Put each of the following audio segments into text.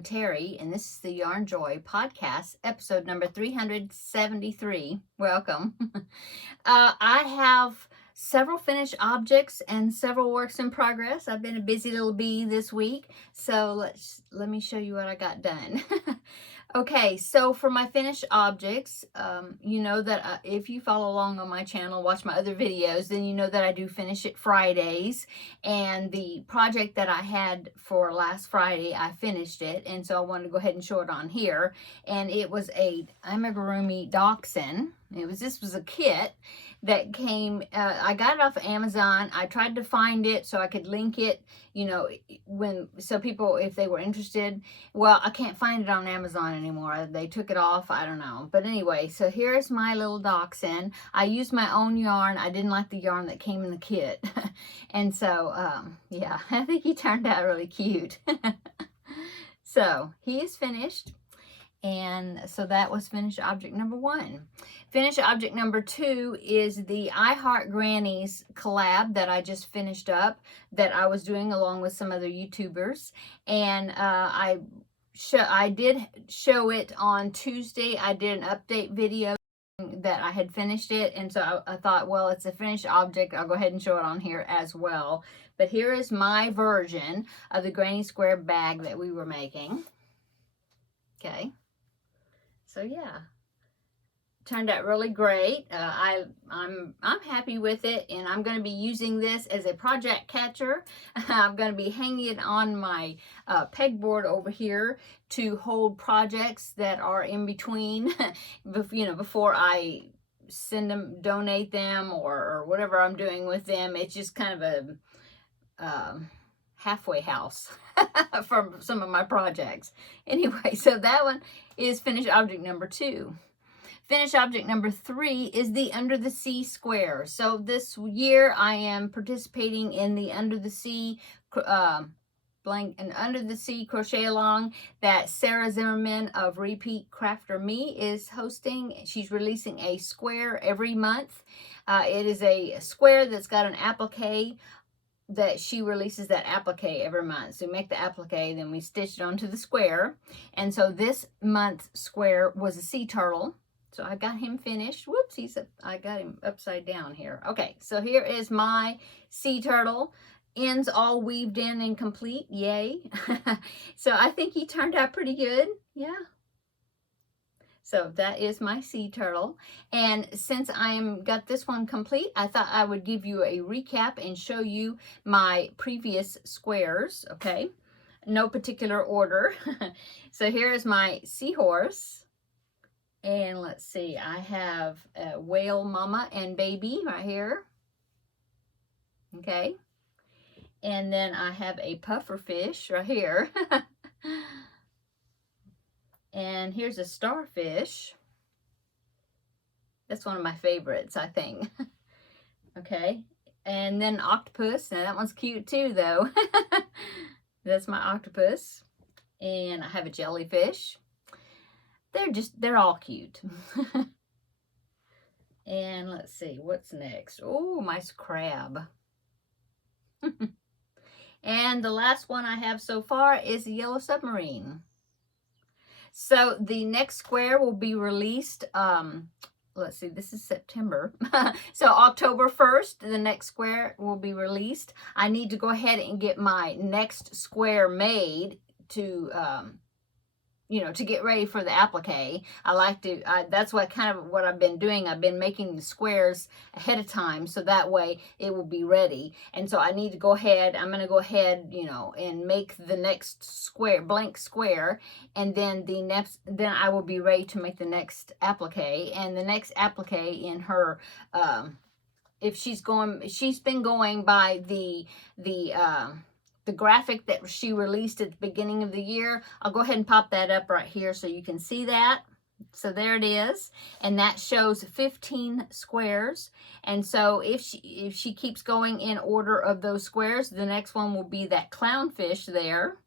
I'm Terry, and this is the Yarnjoy podcast, episode number 373. Welcome. I have several finished objects and several works in progress. I've been a busy little bee this week, so let me show you what I got done. Okay, so for my finished objects, you know that if you follow along on my channel, watch my other videos, then you know that I do finish it Fridays. And the project that I had for last Friday, I finished it. And so I wanted to go ahead and show it on here. And it was a amigurumi dachshund. This was a kit that came, I got it off of Amazon. I tried to find it so I could link it, you know, so people, if they were interested. Well, I can't find it on Amazon anymore. They took it off. I don't know. But anyway, so here's my little dachshund. I used my own yarn. I didn't like the yarn that came in the kit. And so, yeah, I think he turned out really cute. So he is finished. And so that was finished object number 1. Finished object number 2 is the I Heart Grannies collab that I just finished up, that I was doing along with some other YouTubers. And I did show it on Tuesday. I did an update video that I had finished it, and so I thought, well, it's a finished object, I'll go ahead and show it on here as well. But here is my version of the granny square bag that we were making. Okay. So yeah, turned out really great. I'm happy with it, and I'm going to be using this as a project catcher. I'm going to be hanging it on my pegboard over here to hold projects that are in between, you know, before I donate them, or whatever I'm doing with them. It's just kind of a halfway house for some of my projects. Anyway, so that one is finished object number 2. Finished object number 3 is the Under the Sea square. So this year I am participating in the Under the Sea Under the Sea crochet along that Sarah Zimmerman of Repeat Crafter Me is hosting. She's releasing a square every month. It is a square that's got an applique that she releases that applique every month. So we make the applique, then we stitch it onto the square. And so this month's square was a sea turtle. So I got him finished. Whoops, I got him upside down here. Okay, so here is my sea turtle. Ends all weaved in and complete. Yay. So I think he turned out pretty good. Yeah. So that is my sea turtle. And since got this one complete, I thought I would give you a recap and show you my previous squares, okay? No particular order. So here is my seahorse. And let's see, I have a whale mama and baby right here. Okay. And then I have a puffer fish right here. And here's a starfish. That's one of my favorites, I think. Okay. And then octopus. Now that one's cute too, though. That's my octopus. And I have a jellyfish. They're all cute. And let's see, what's next? Oh, my crab. And the last one I have so far is the yellow submarine. So the next square will be released, let's see, this is September. So October 1st, the next square will be released. I need to go ahead and get my next square made to, you know, to get ready for the applique. That's what I've been doing. I've been making the squares ahead of time, so that way it will be ready. And so I need to go ahead, I'm going to go ahead, you know, and make the next square, blank square, and then then I will be ready to make the next applique. And the next applique in her, she's been going by the graphic that she released at the beginning of the year. I'll go ahead and pop that up right here so you can see that. So there it is, and that shows 15 squares. And so if she keeps going in order of those squares, the next one will be that clownfish there.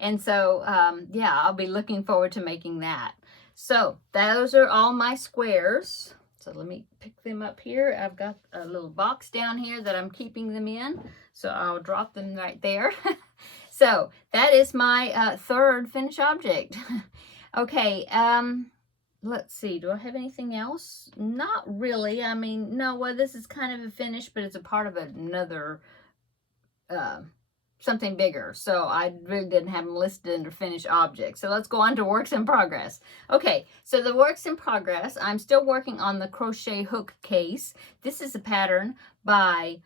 And so yeah, I'll be looking forward to making that. So those are all my squares. So let me pick them up here. I've got a little box down here that I'm keeping them in. So I'll drop them right there. So that is my third finished object. Okay, let's see. Do I have anything else? Not really. I mean, no, well, this is kind of a finish, but it's a part of another, something bigger. So I really didn't have them listed under finished objects. So let's go on to works in progress. Okay, so the works in progress, I'm still working on the crochet hook case. This is a pattern by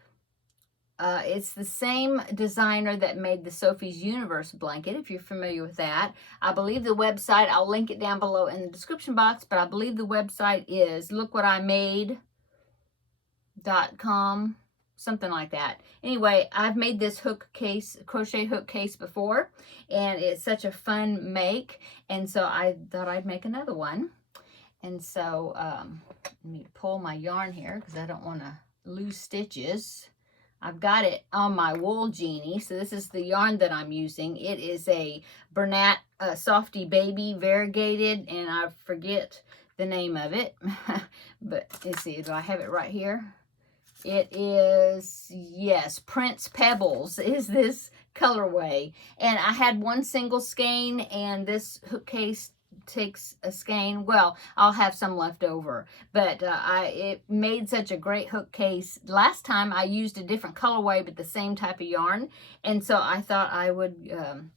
it's the same designer that made the Sophie's Universe blanket, if you're familiar with that. I believe the website, I'll link it down below in the description box, but I believe the website is lookwhatimade.com, something like that. Anyway, I've made this hook case, crochet hook case before, and it's such a fun make, and so I thought I'd make another one. And so, let me pull my yarn here because I don't want to lose stitches. I've got it on my Wool Genie. So this is the yarn that I'm using. It is a Bernat Softy Baby variegated, and I forget the name of it. But let's see, do I have it right here? It is, yes, Prince Pebbles is this colorway. And I had one single skein, and this hook case takes a skein. Well, I'll have some left over, but it made such a great hook case. Last time I used a different colorway but the same type of yarn, and so I thought I would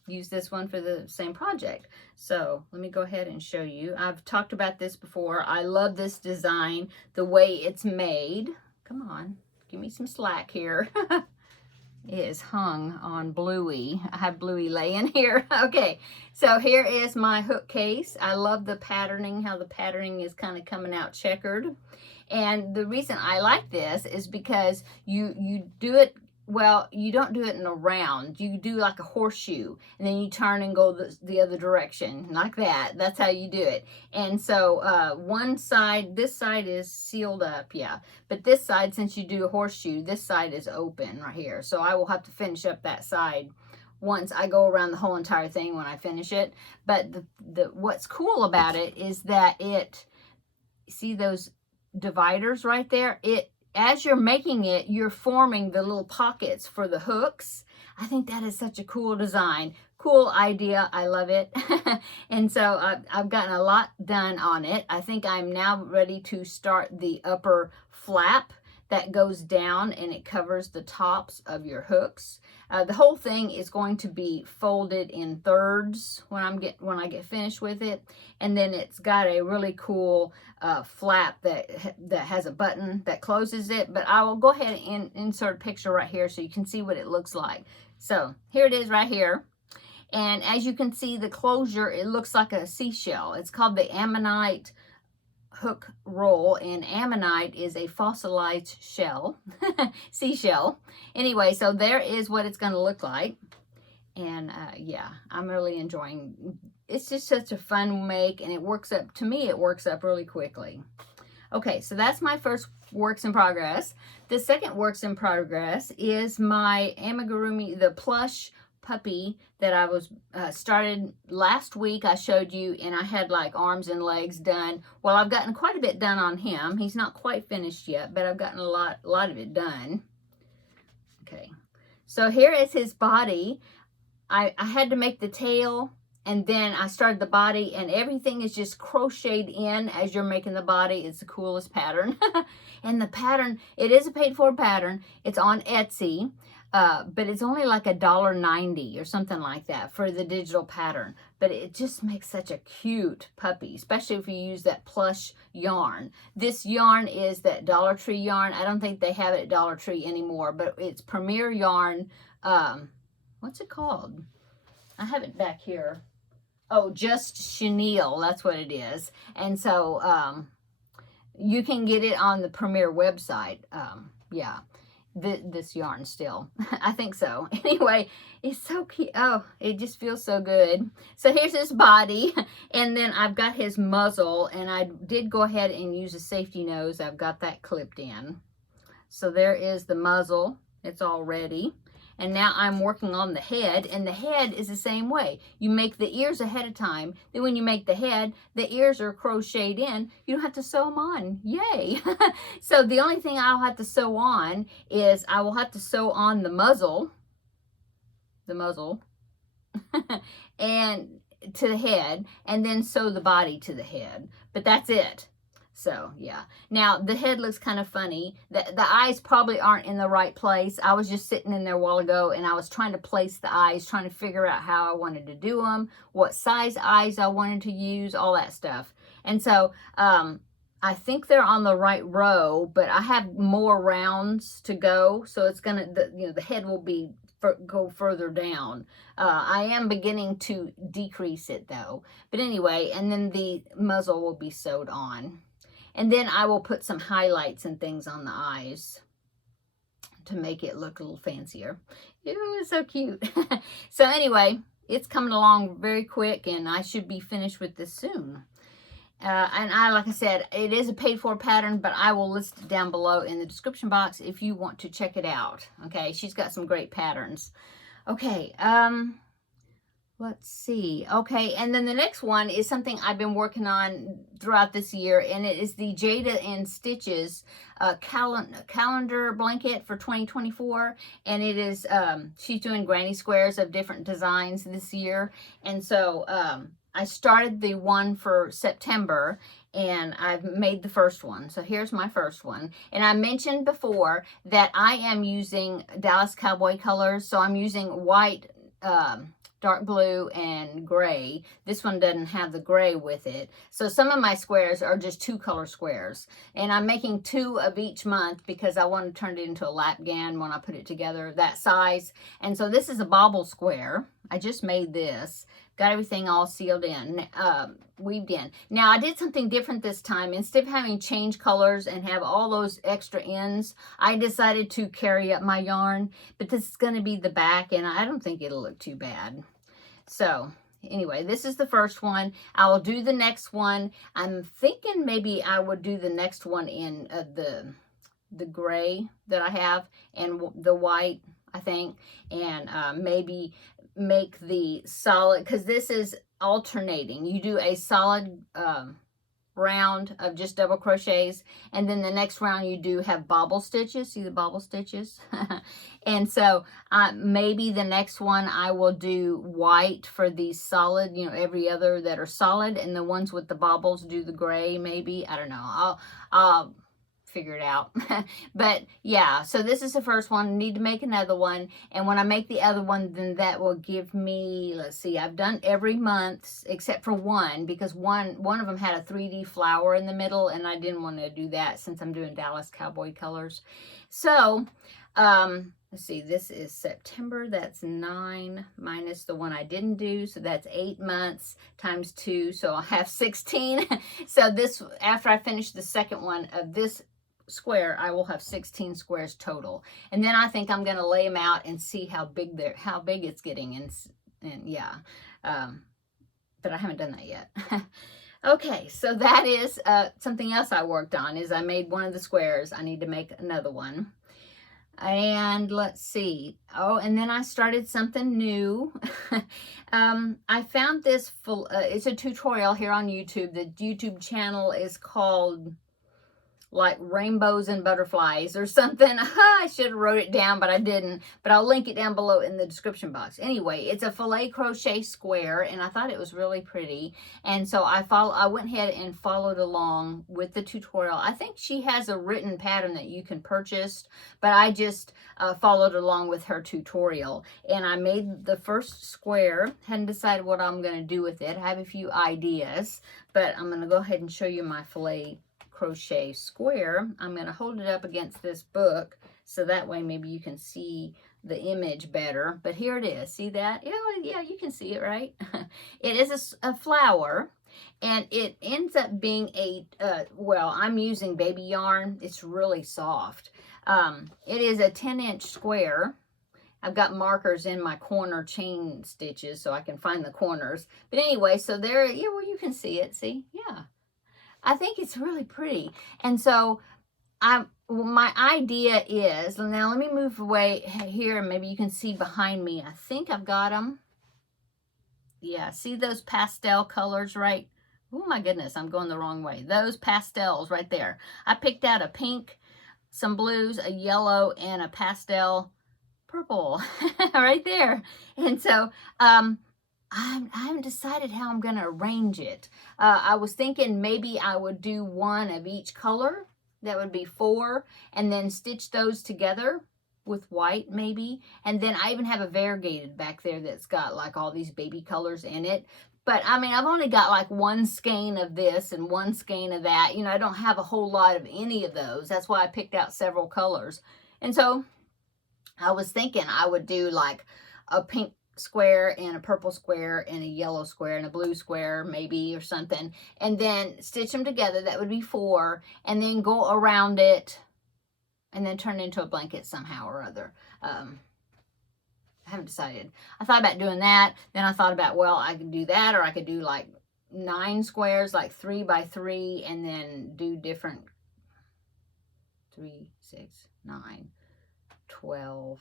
use this one for the same project. So let me go ahead and show you. I've talked about this before. I love this design, the way it's made. Come on, give me some slack here. It is hung on Bluey. I have Bluey laying here. Okay, so here is my hook case. I love the patterning, how the patterning is kind of coming out checkered. And the reason I like this is because you do it, well, you don't do it in a round. You do like a horseshoe, and then you turn and go the other direction, like that. That's how you do it. And so one side, this side is sealed up, yeah. But this side, since you do a horseshoe, this side is open right here. So I will have to finish up that side once I go around the whole entire thing when I finish it. But what's cool about it is that it, see those dividers right there? As you're making it, you're forming the little pockets for the hooks. I think that is such a cool design. Cool idea. I love it. And so I've gotten a lot done on it. I think I'm now ready to start the upper flap that goes down, and it covers the tops of your hooks. The whole thing is going to be folded in thirds when I get finished with it, and then it's got a really cool flap that has a button that closes it. But I will go ahead and insert a picture right here so you can see what it looks like. So here it is right here, and as you can see, the closure, it looks like a seashell. It's called the ammonite hook roll, and ammonite is a fossilized shell, seashell. Anyway, so there is what it's going to look like. And yeah, I'm really enjoying. It's just such a fun make, and it works up, to me, it works up really quickly. Okay, so that's my first works in progress. The second works in progress is my amigurumi, the plush puppy that I was started last week. I showed you, and I had like arms and legs done. Well, I've gotten quite a bit done on him. He's not quite finished yet, but I've gotten a lot of it done. Okay, so here is his body. I had to make the tail, and then I started the body, and everything is just crocheted in as you're making the body. It's the coolest pattern. And the pattern, it is a paid-for pattern. It's on Etsy. But it's only like $1.90 or something like that for the digital pattern. But it just makes such a cute puppy, especially if you use that plush yarn. This yarn is that Dollar Tree yarn. I don't think they have it at Dollar Tree anymore, but it's Premier Yarn. What's it called? I have it back here. Oh, Just Chenille. That's what it is. And so you can get it on the Premier website. Yeah. This yarn still. I think so. Anyway, it's so cute. Oh, it just feels so good. So here's his body, and then I've got his muzzle, and I did go ahead and use a safety nose. I've got that clipped in. So there is the muzzle. It's all ready. And now I'm working on the head, and the head is the same way. You make the ears ahead of time. Then when you make the head, the ears are crocheted in. You don't have to sew them on. Yay! So the only thing I'll have to sew on is I will have to sew on the muzzle. and to the head, and then sew the body to the head. But that's it. So yeah. Now the head looks kind of funny. The eyes probably aren't in the right place. I was just sitting in there a while ago and I was trying to place the eyes, trying to figure out how I wanted to do them, what size eyes I wanted to use, all that stuff. And so I think they're on the right row, but I have more rounds to go, so it's gonna, the head will go further down. I am beginning to decrease it though. But anyway, and then the muzzle will be sewed on. And then I will put some highlights and things on the eyes to make it look a little fancier. Ew, it's so cute. So anyway, it's coming along very quick and I should be finished with this soon. Like I said, it is a paid-for pattern, but I will list it down below in the description box if you want to check it out. Okay, she's got some great patterns. Okay, let's see. Okay, and then the next one is something I've been working on throughout this year, and it is the Jada and Stitches calendar blanket for 2024. And it is, she's doing granny squares of different designs this year. And so I started the one for September, and I've made the first one. So here's my first one. And I mentioned before that I am using Dallas Cowboy colors. So I'm using white, dark blue, and gray. This one doesn't have the gray with it. So some of my squares are just 2-color squares. And I'm making 2 of each month because I want to turn it into a lap gown when I put it together, that size. And so this is a bobble square. I just made this. Got everything all sealed in, weaved in. Now I did something different this time. Instead of having change colors and have all those extra ends, I decided to carry up my yarn. But this is going to be the back, and I don't think it'll look too bad. So anyway, this is the first one. I will do the next one. I'm thinking maybe I would do the next one in the gray that I have and the white, I think, and maybe make the solid, because this is alternating. You do a solid round of just double crochets, and then the next round you do have bobble stitches. See the bobble stitches? And so maybe the next one I will do white for the solid, every other that are solid, and the ones with the bobbles do the gray maybe. I don't know. I'll figure it out. But yeah, so this is the first one. I need to make another one, and when I make the other one, then that will give me, let's see, I've done every month except for one, because one of them had a 3D flower in the middle, and I didn't want to do that since I'm doing Dallas Cowboy colors. So let's see, this is September. That's 9 minus the one I didn't do, so that's 8 months times 2, so I'll have 16. So this, after I finish the second one of this square, I will have 16 squares total. And then I think I'm going to lay them out and see how big it's getting, and yeah, but I haven't done that yet. Okay, so that is something else I worked on. Is I made one of the squares. I need to make another one. And let's see. Oh, and then I started something new. I found this it's a tutorial here on YouTube. The YouTube channel is called like Rainbows and Butterflies or something. I should have wrote it down, but I didn't. But I'll link it down below in the description box. Anyway, it's a filet crochet square, and I thought it was really pretty. And so I went ahead and followed along with the tutorial. I think she has a written pattern that you can purchase, but I just followed along with her tutorial. And I made the first square. Hadn't decided what I'm going to do with it. I have a few ideas, but I'm going to go ahead and show you my filet crochet square. I'm going to hold it up against this book so that way maybe you can see the image better. But here it is. See that? Yeah, you can see it, right? It is a flower, and it ends up being well, I'm using baby yarn. It's really soft. It is a 10-inch square. I've got markers in my corner chain stitches so I can find the corners. But anyway, so there, yeah, well, you can see it. See? Yeah. I think it's really pretty. And so my idea is, now let me move away here and maybe you can see behind me. I think I've got them. Yeah, see those pastel colors, right? Oh my goodness, I'm going the wrong way. Those pastels right there. I picked out a pink, some blues, a yellow, and a pastel purple right there. And so I haven't decided how I'm going to arrange it. I was thinking maybe I would do one of each color. That would be 4, and then stitch those together with white maybe. And then I even have a variegated back there that's got like all these baby colors in it. But I mean, I've only got like one skein of this and one skein of that. You know, I don't have a whole lot of any of those. That's why I picked out several colors. And so I was thinking I would do like a pink square and a purple square and a yellow square and a blue square maybe, or something, and then stitch them together. That would be 4, and then go around it and then turn it into a blanket somehow or other. I haven't decided. I thought about doing that. Then I thought about, well, I could do that, or I could do like 9 squares, like 3 by 3, and then do different 3, 6, 9, 12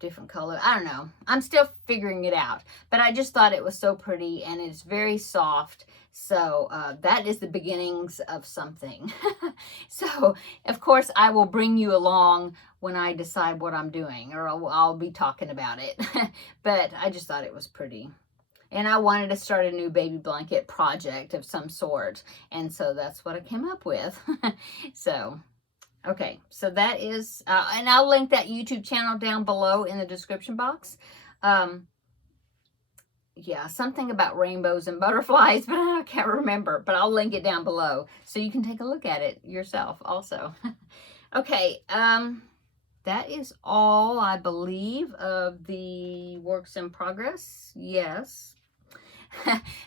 different colors. I don't know. I'm still figuring it out, but I just thought it was so pretty, and it's very soft. So that is the beginnings of something. So of course I will bring you along when I decide what I'm doing, or I'll be talking about it. But I just thought it was pretty. And I wanted to start a new baby blanket project of some sort. And so that's what I came up with. So okay, so that is, and I'll link that YouTube channel down below in the description box. Yeah, something about rainbows and butterflies, but I can't remember. But I'll link it down below so you can take a look at it yourself also. Okay, that is all, I believe, of the works in progress. Yes.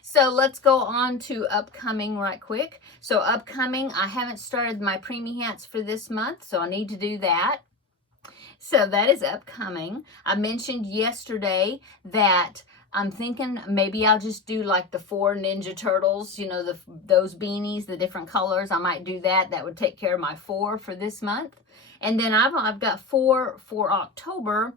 So let's go on to upcoming right quick. So upcoming, I haven't started my preemie hats for this month, so I need to do that. So that is upcoming. I mentioned yesterday that I'm thinking maybe I'll just do like the 4 Ninja Turtles, you know, those beanies, the different colors. I might do that. That would take care of my 4 for this month. And then I've got 4 for October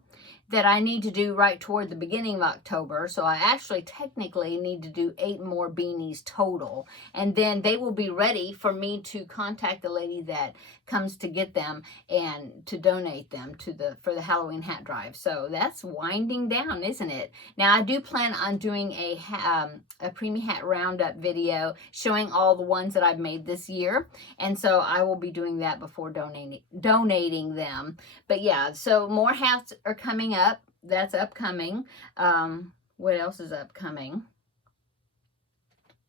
that I need to do right toward the beginning of October. So I actually technically need to do 8 more beanies total. And then they will be ready for me to contact the lady that comes to get them and to donate them to for the Halloween hat drive. So that's winding down, isn't it? Now I do plan on doing a preemie hat roundup video showing all the ones that I've made this year. And so I will be doing that before donating them. But yeah, so more hats are coming up. That's upcoming. What else is upcoming?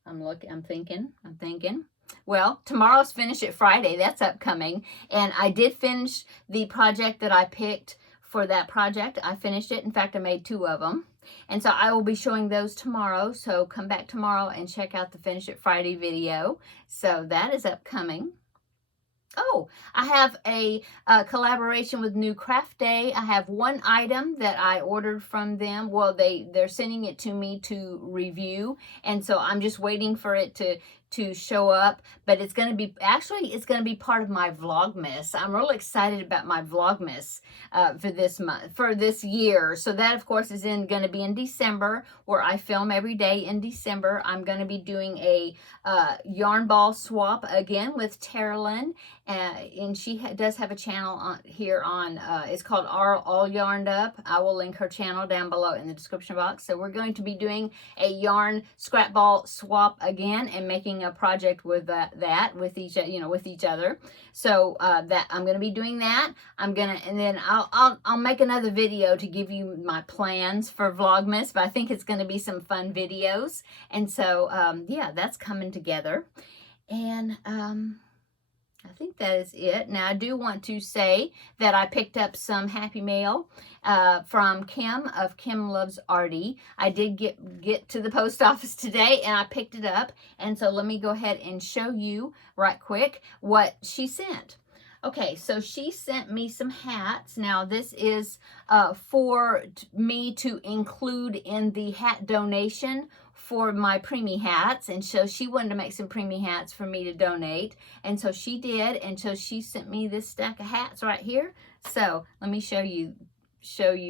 I'm thinking. Well, tomorrow's Finish It Friday. That's upcoming. And I did finish the project that I picked for that project. I finished it. In fact, I made 2 of them. And so I will be showing those tomorrow. So come back tomorrow and check out the Finish It Friday video. So that is upcoming. Oh, I have a collaboration with New Craft Day. I have 1 item that I ordered from them. Well, they're sending it to me to review, and so I'm just waiting for it to show up. But it's going to be, actually, it's going to be part of my Vlogmas. I'm really excited about my Vlogmas for this month, for this year. So that, of course, is going to be in December, where I film every day in December. I'm going to be doing a yarn ball swap again with Terri, and she does have a channel here on, it's called All Yarned Up. I will link her channel down below in the description box. So we're going to be doing a yarn scrap ball swap again and making a project with with each other. So that I'm going to be doing that. And then I'll make another video to give you my plans for Vlogmas, but I think it's going to be some fun videos. And so yeah, that's coming together. And I think that is it. Now, I do want to say that I picked up some Happy Mail from Kim of Kim Loves Artie. I did get to the post office today, and I picked it up. And so let me go ahead and show you right quick what she sent. Okay, so she sent me some hats. Now, this is for me to include in the hat donation for my preemie hats, and so she wanted to make some preemie hats for me to donate, and so she did, and so she sent me this stack of hats right here. So let me show you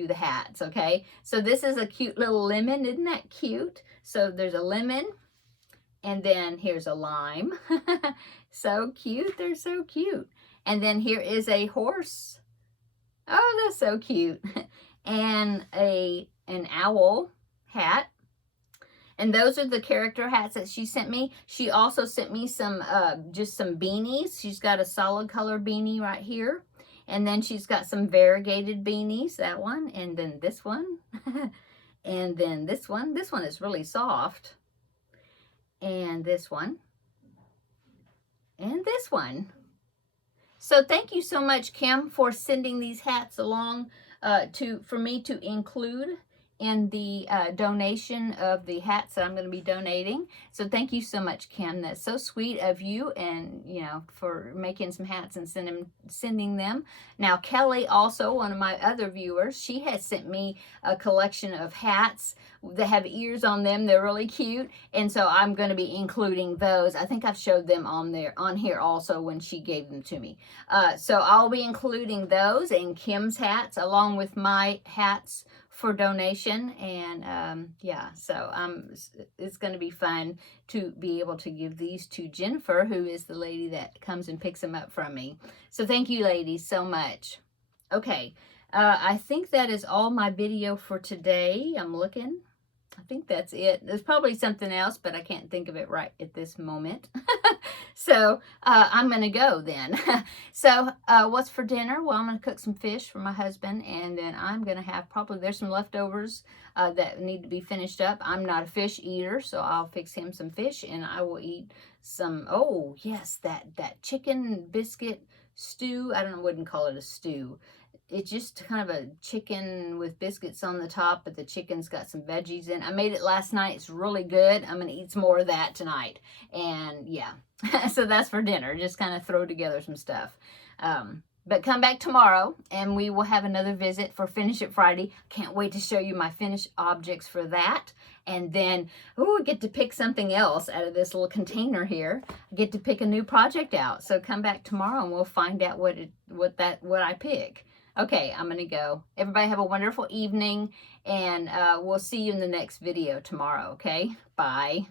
the hats. Okay, so this is a cute little lemon. Isn't that cute? So there's a lemon, and then here's a lime. So cute. They're so cute. And then here is a horse. Oh, that's so cute. And an owl hat. And those are the character hats that she sent me. She also sent me some, just some beanies. She's got a solid color beanie right here. And then she's got some variegated beanies, that one. And then this one. And then this one. This one is really soft. And this one. And this one. So thank you so much, Kim, for sending these hats along for me to include in the donation of the hats that I'm going to be donating. So thank you so much, Kim. That's so sweet of you, and for making some hats and sending them. Now Kelly, also one of my other viewers, she has sent me a collection of hats that have ears on them. They're really cute, and so I'm going to be including those. I think I've showed them on here also when she gave them to me. So I'll be including those and Kim's hats along with my hats for donation. And yeah, so it's going to be fun to be able to give these to Jennifer, who is the lady that comes and picks them up from me. So thank you, ladies, so much. Okay, I think that is all my video for today. I'm looking. I think that's it. There's probably something else, but I can't think of it right at this moment. So I'm going to go then. So what's for dinner? Well, I'm going to cook some fish for my husband, and then I'm going to have there's some leftovers that need to be finished up. I'm not a fish eater, so I'll fix him some fish, and I will eat some, oh yes, that chicken biscuit stew. I wouldn't call it a stew. It's just kind of a chicken with biscuits on the top, but the chicken's got some veggies in. I made it last night. It's really good. I'm going to eat some more of that tonight. And yeah, so that's for dinner. Just kind of throw together some stuff. But come back tomorrow and we will have another visit for Finish It Friday. Can't wait to show you my finished objects for that. And then, oh, I get to pick something else out of this little container here. I get to pick a new project out. So come back tomorrow and we'll find out what I pick. Okay, I'm going to go. Everybody have a wonderful evening, and we'll see you in the next video tomorrow, okay? Bye.